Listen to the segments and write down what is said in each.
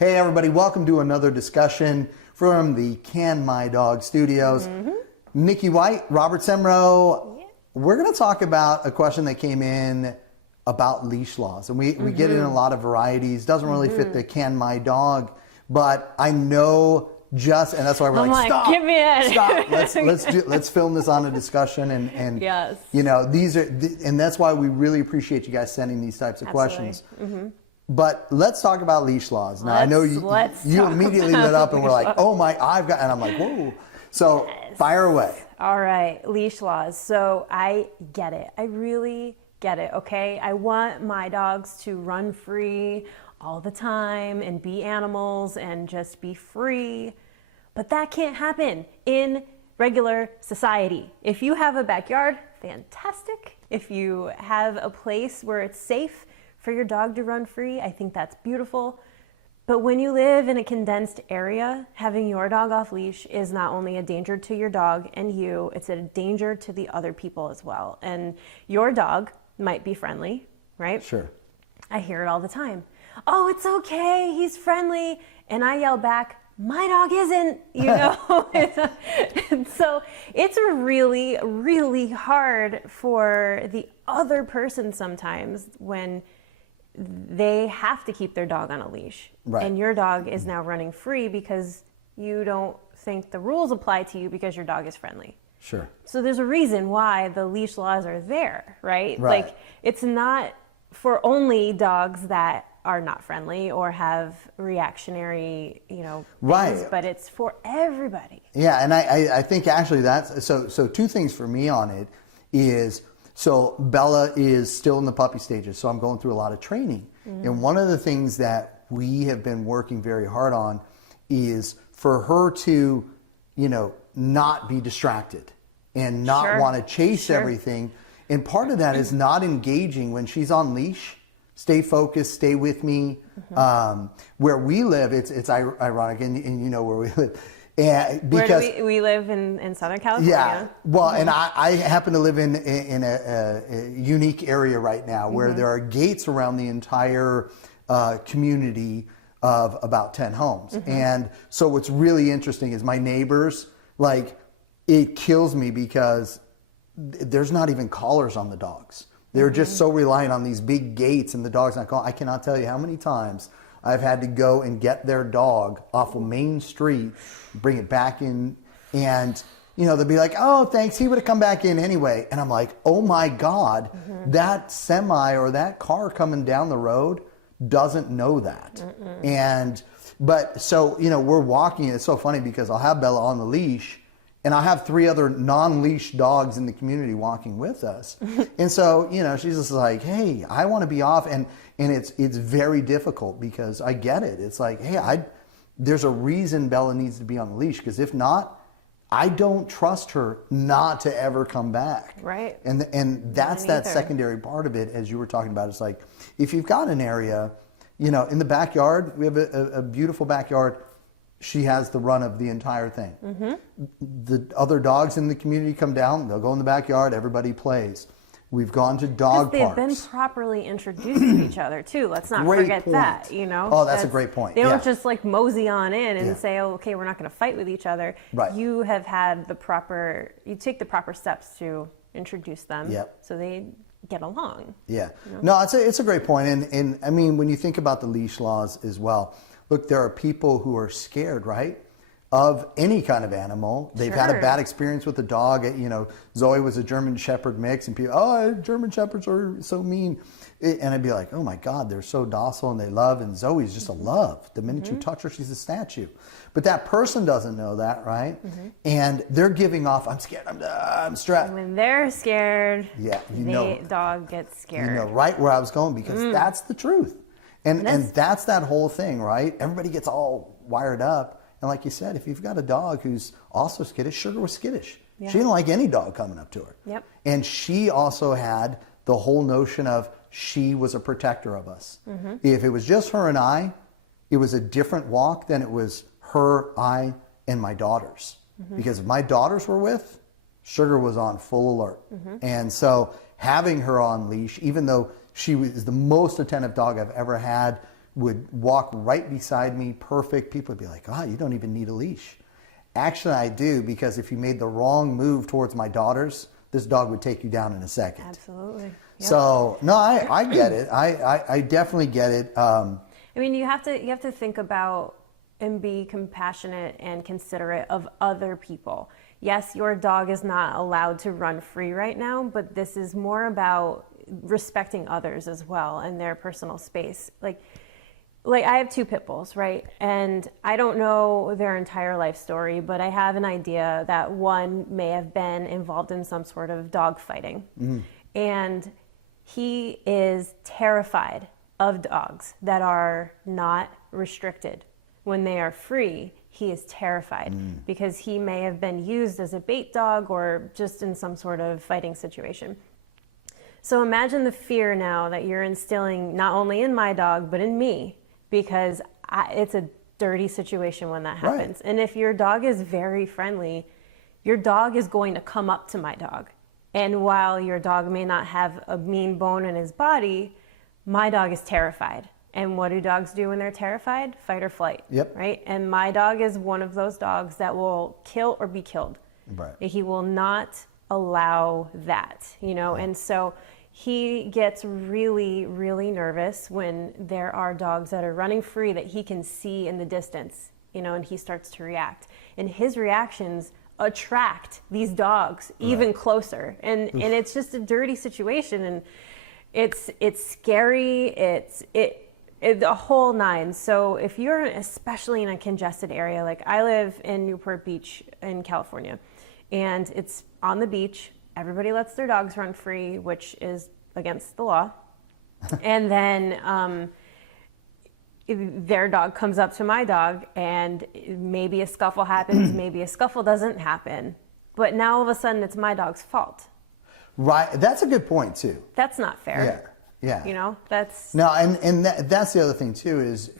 Hey everybody, welcome to another discussion from the Can My Dog Studios. Nikki White, Robert Semrow. Yeah. We're going to talk about a question that came in about leash laws. And we get in a lot of varieties. Doesn't really fit the Can My Dog, but I know just, and that's why we're like, stop, give me it. Stop. Let's film this on a discussion. And yes. You know, and that's why we really appreciate you guys sending these types of questions. But let's talk about leash laws. Now, I know you immediately lit up and were like, oh my, and I'm like, whoa. So fire away. All right, leash laws. So I get it. I really get it, okay? I want my dogs to run free all the time and be animals and just be free. But that can't happen in regular society. If you have a backyard, fantastic. If you have a place where it's safe for your dog to run free, I think that's beautiful. But when you live in a condensed area, having your dog off leash is not only a danger to your dog and you, it's a danger to the other people as well. And your dog might be friendly, right? Sure. I hear it all the time. Oh, it's okay, he's friendly. And I yell back, my dog isn't, you know? And so it's really, really hard for the other person sometimes when they have to keep their dog on a leash. Right. And your dog is now running free because you don't think the rules apply to you because your dog is friendly. Sure. So there's a reason why the leash laws are there, right? Like, it's not for only dogs that are not friendly or have reactionary, you know, things, but it's for everybody. Yeah, and I think actually that's, so two things for me on it is, so Bella is still in the puppy stages, so I'm going through a lot of training. And one of the things that we have been working very hard on is for her to, you know, not be distracted and not want to chase everything. And part of that is not engaging when she's on leash. Stay focused, stay with me. Where we live, it's ironic, and you know where we live. And because where do we live in Southern California. Yeah, well, and I happen to live in a unique area right now where there are gates around the entire community of about 10 homes. And so what's really interesting is my neighbors, like, it kills me because there's not even collars on the dogs. They're just so reliant on these big gates and the dog's not calling. I cannot tell you how many times I've had to go and get their dog off of Main Street, bring it back in, and you know, they'll be like, oh, thanks, he would have come back in anyway. And I'm like, oh my God, that semi or that car coming down the road doesn't know that. But so, you know, we're walking, it's so funny because I'll have Bella on the leash and I have 3 other non-leash dogs in the community walking with us. And so, you know, she's just like, hey, I want to be off. And it's very difficult because I get it. It's like, hey, there's a reason Bella needs to be on the leash, because if not, I don't trust her not to ever come back. Right. And that's that secondary part of it, as you were talking about. It's like, if you've got an area, you know, in the backyard, we have a beautiful backyard. She has the run of the entire thing. The other dogs in the community come down, they'll go in the backyard, everybody plays. We've gone to dog parks. They've been properly introduced to each other too. Let's not forget that, you know. Oh, that's a great point. They don't just like mosey on in and say, oh, okay, we're not going to fight with each other. Right. You have had you take the proper steps to introduce them so they get along. Yeah. You know? No, it's a great point. And I mean, when you think about the leash laws as well, look, there are people who are scared, right, of any kind of animal. They've had a bad experience with a dog. You know, Zoe was a German Shepherd mix, and people, oh, German Shepherds are so mean. And I'd be like, oh my God, they're so docile and they love, and Zoe's just a love. The minute you touch her, she's a statue. But that person doesn't know that, right? And they're giving off, I'm scared, I'm stressed. When they're scared, the dog gets scared. You know right where I was going, because that's the truth. And that's that whole thing, right? Everybody gets all wired up. And like you said, if you've got a dog who's also skittish, Sugar was skittish. She didn't like any dog coming up to her. And she also had the whole notion of she was a protector of us. If it was just her and I, it was a different walk than it was her, I, and my daughters. Because if my daughters were with, Sugar was on full alert. And so having her on leash, even though she was the most attentive dog I've ever had, would walk right beside me, perfect. People would be like, "Oh, you don't even need a leash." Actually, I do, because if you made the wrong move towards my daughters, this dog would take you down in a second. Absolutely. Yep. So no, I get it. I definitely get it. I mean, you have to think about and be compassionate and considerate of other people. Yes, your dog is not allowed to run free right now, but this is more about respecting others as well and their personal space. Like I have 2 pit bulls, right? And I don't know their entire life story, but I have an idea that one may have been involved in some sort of dog fighting. And he is terrified of dogs that are not restricted. When they are free, he is terrified because he may have been used as a bait dog or just in some sort of fighting situation. So imagine the fear now that you're instilling not only in my dog, but in me, because it's a dirty situation when that happens. Right. And if your dog is very friendly, your dog is going to come up to my dog. And while your dog may not have a mean bone in his body, my dog is terrified. And what do dogs do when they're terrified? Fight or flight. Yep. Right? And my dog is one of those dogs that will kill or be killed. Right. He will not allow that, Right. And so he gets really, really nervous when there are dogs that are running free that he can see in the distance, and he starts to react. And his reactions attract these dogs even closer. And it's just a dirty situation, and it's scary. The whole nine. So if you're especially in a congested area, like I live in Newport Beach in California, and it's on the beach. Everybody lets their dogs run free, which is against the law. And then their dog comes up to my dog, and maybe a scuffle happens, maybe a scuffle doesn't happen. But now all of a sudden it's my dog's fault. Right. That's a good point too. That's not fair. Yeah. That's... No, and that's the other thing too, is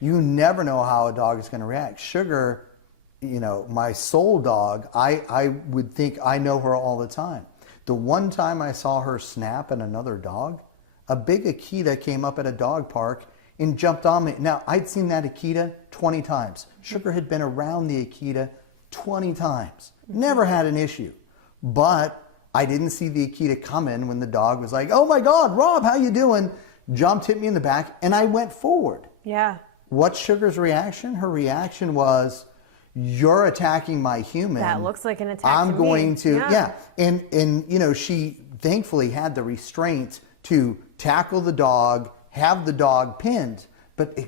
you never know how a dog is going to react. Sugar, my soul dog, I would think I know her all the time. The one time I saw her snap at another dog, a big Akita came up at a dog park and jumped on me. Now, I'd seen that Akita 20 times. Sugar had been around the Akita 20 times. Never had an issue. But I didn't see the Akita coming when the dog was like, "Oh my God, Rob, how you doing?" Jumped, hit me in the back, and I went forward. Yeah. What's Sugar's reaction? Her reaction was, "You're attacking my human. That looks like an attack I'm to going me." to, yeah. And she thankfully had the restraint to tackle the dog, have the dog pinned. But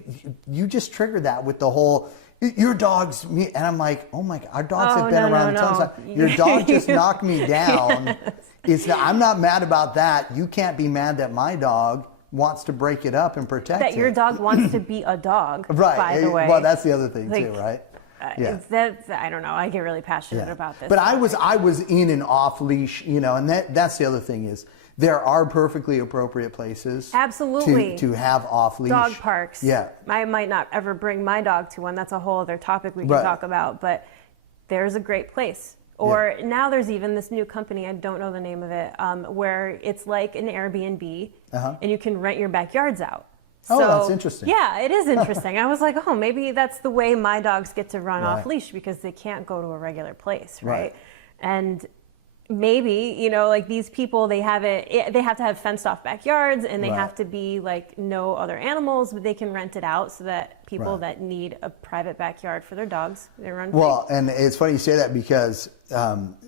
you just triggered that with the whole, "Your dog's me," and I'm like, "Oh my God, our dogs have been around tons of times. Your dog just knocked me down." Yes. I'm not mad about that. You can't be mad that my dog wants to break it up and protect it. That your dog wants to be a dog, right. By the way. Well, that's the other thing too, right? Yeah. I don't know. I get really passionate about this. But I was in an off leash, and that's the other thing is there are perfectly appropriate places. Absolutely. To have off leash. Dog parks. Yeah. I might not ever bring my dog to one. That's a whole other topic we can talk about. But there's a great place. Or now there's even this new company, I don't know the name of it, where it's like an Airbnb, and you can rent your backyards out. Oh, so, that's interesting. Yeah, it is interesting. I was like, oh, maybe that's the way my dogs get to run off leash, because they can't go to a regular place, right? And maybe, like these people, they have to have fenced off backyards, and they have to be like no other animals, but they can rent it out so that people that need a private backyard for their dogs, they run free. Well, and it's funny you say that, because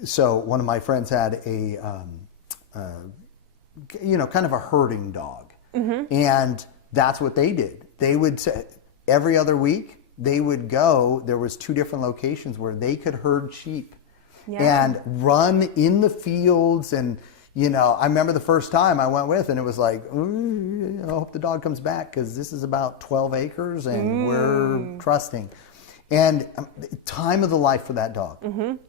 so one of my friends had a kind of a herding dog, and that's what they did. They would say every other week they would go. There was 2 different locations where they could herd sheep and run in the fields. And I remember the first time I went with, and it was like, I hope the dog comes back, because this is about 12 acres and we're trusting. And time of the life for that dog.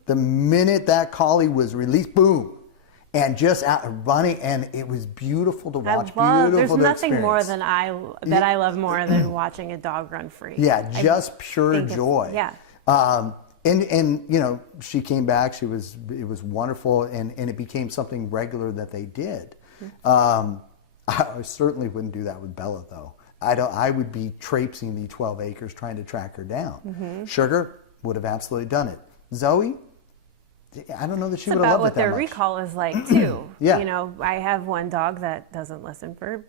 The minute that collie was released, boom. And just out running, and it was beautiful to watch. There's nothing more than I love more than watching a dog run free. Yeah, just pure joy. Yeah. And she came back. It was wonderful, and it became something regular that they did. I certainly wouldn't do that with Bella, though. I would be traipsing the 12 acres trying to track her down. Sugar would have absolutely done it. Zoe, I don't know that she would have loved it that much. It's about what their recall is like too. Yeah. You know, I have one dog that doesn't listen for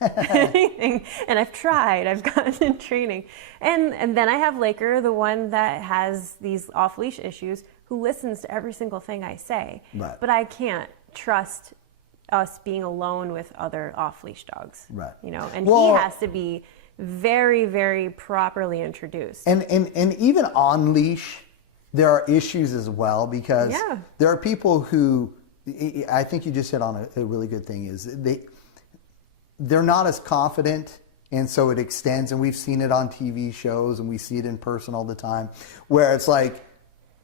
anything, and I've tried. I've gotten in training, and then I have Laker, the one that has these off-leash issues, who listens to every single thing I say. Right. But I can't trust us being alone with other off-leash dogs. Right. You know, and Well, he has to be very, very properly introduced. And even on leash, there are issues as well, because Yeah. there are people who, I think you just hit on a really good thing, is they're not as confident, and so it extends, and we've seen it on TV shows and we see it in person all the time, where it's like,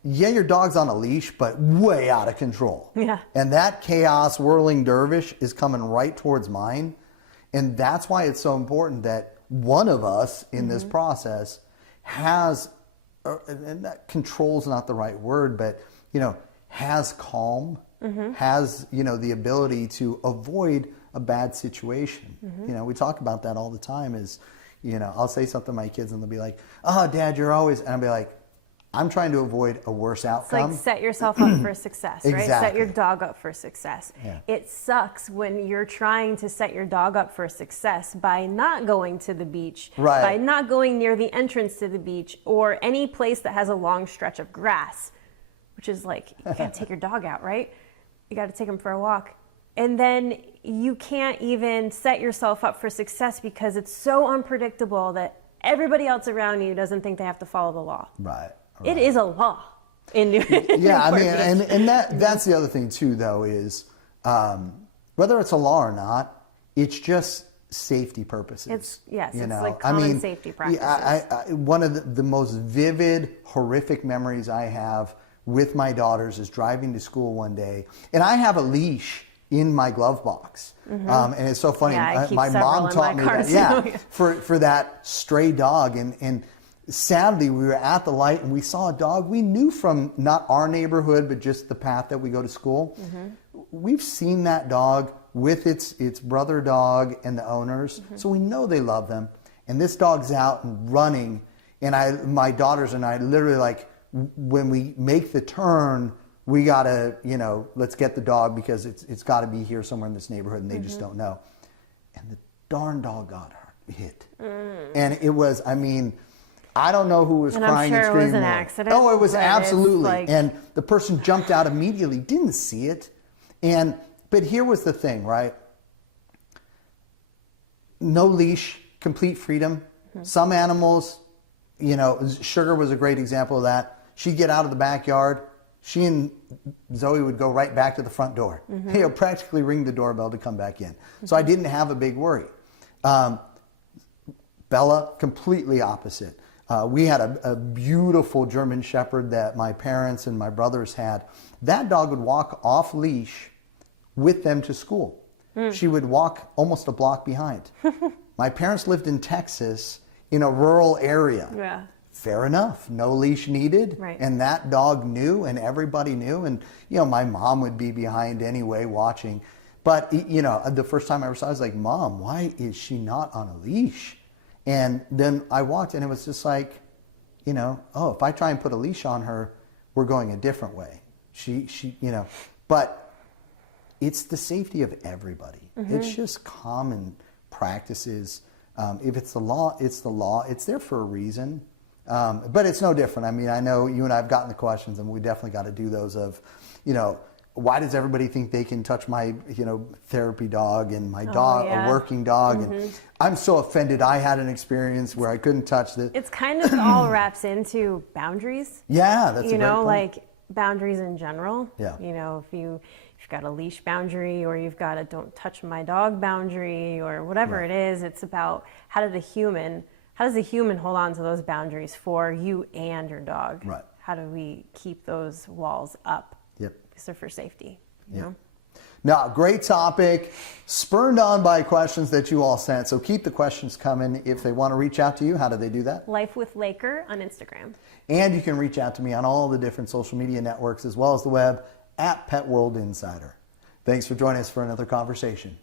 yeah, your dog's on a leash, but way out of control. Yeah. And that chaos whirling dervish is coming right towards mine. And that's why it's so important that one of us in this process has, and that control's not the right word, but, you know, has calm, has, you know, the ability to avoid a bad situation. You know, we talk about that all the time is, you know, I'll say something to my kids and they'll be like, oh, Dad, you're always, and I'll be like, I'm trying to avoid a worse outcome. It's like set yourself up for success, right? Set Exactly. your dog up for success. Yeah. It sucks when you're trying to set your dog up for success by not going to the beach, Right. by not going near the entrance to the beach, or any place that has a long stretch of grass, which is like, you gotta take your dog out, right? You gotta take him for a walk. And then you can't even set yourself up for success because it's so unpredictable that everybody else around you doesn't think they have to follow the law. Right. It is a law in New Yeah, I mean, and that's the other thing too, though, is whether it's a law or not, it's just safety purposes. It's you know? like common safety practices. I one of the most vivid, horrific memories I have with my daughters is driving to school one day, and I have a leash in my glove box, and it's so funny. Yeah, I keep my several mom in taught my me car, that. too. Yeah, for that stray dog, and sadly, we were at the light and we saw a dog we knew from not our neighborhood, but just the path that we go to school. We've seen that dog with its brother dog and the owners, so we know they love them. And this dog's out and running, and my daughters and I literally, like, when we make the turn, we gotta, you know, let's get the dog because it's got to be here somewhere in this neighborhood, and they just don't know. And the darn dog got hit, and it was, I mean, I don't know who was And crying I'm and sure it screaming was an more. accident, Oh, it was but it's absolutely. like- And the person jumped out immediately, didn't see it. But here was the thing, right? No leash, complete freedom. Some animals, you know, Sugar was a great example of that. She'd get out of the backyard. She and Zoe would go right back to the front door. You know, practically ring the doorbell to come back in. So I didn't have a big worry. Bella, completely opposite. We had a beautiful German Shepherd that my parents and my brothers had. That dog would walk off leash with them to school. She would walk almost a block behind. My parents lived in Texas in a rural area. Yeah. Fair enough, no leash needed. Right. And that dog knew, and everybody knew. And, you know, my mom would be behind anyway watching. But, you know, the first time I ever saw it, I was like, Mom, why is she not on a leash? And then I walked, and it was just like, you know, oh, if I try and put a leash on her, we're going a different way. She, you know, but it's the safety of everybody. It's just common practices. If it's the law, it's the law. It's there for a reason. But it's no different. I mean, I know you and I have gotten the questions, and we definitely got to do those of, you know, why does everybody think they can touch my, you know, therapy dog and my dog, yeah. a working dog? And I'm so offended. I had an experience where I couldn't touch the. It's kind of all wraps into boundaries. Yeah, that's You a great know, point. like boundaries in general. Yeah. You know, if you've got a leash boundary, or you've got a don't touch my dog boundary, or whatever it is, it's about how does the human hold on to those boundaries for you and your dog? Right. How do we keep those walls up? Yep. Because they're for safety. You know? Now, great topic, spurred on by questions that you all sent. So keep the questions coming. If they want to reach out to you, how do they do that? Life with Laker on Instagram. And you can reach out to me on all the different social media networks as well as the web at Pet World Insider. Thanks for joining us for another conversation.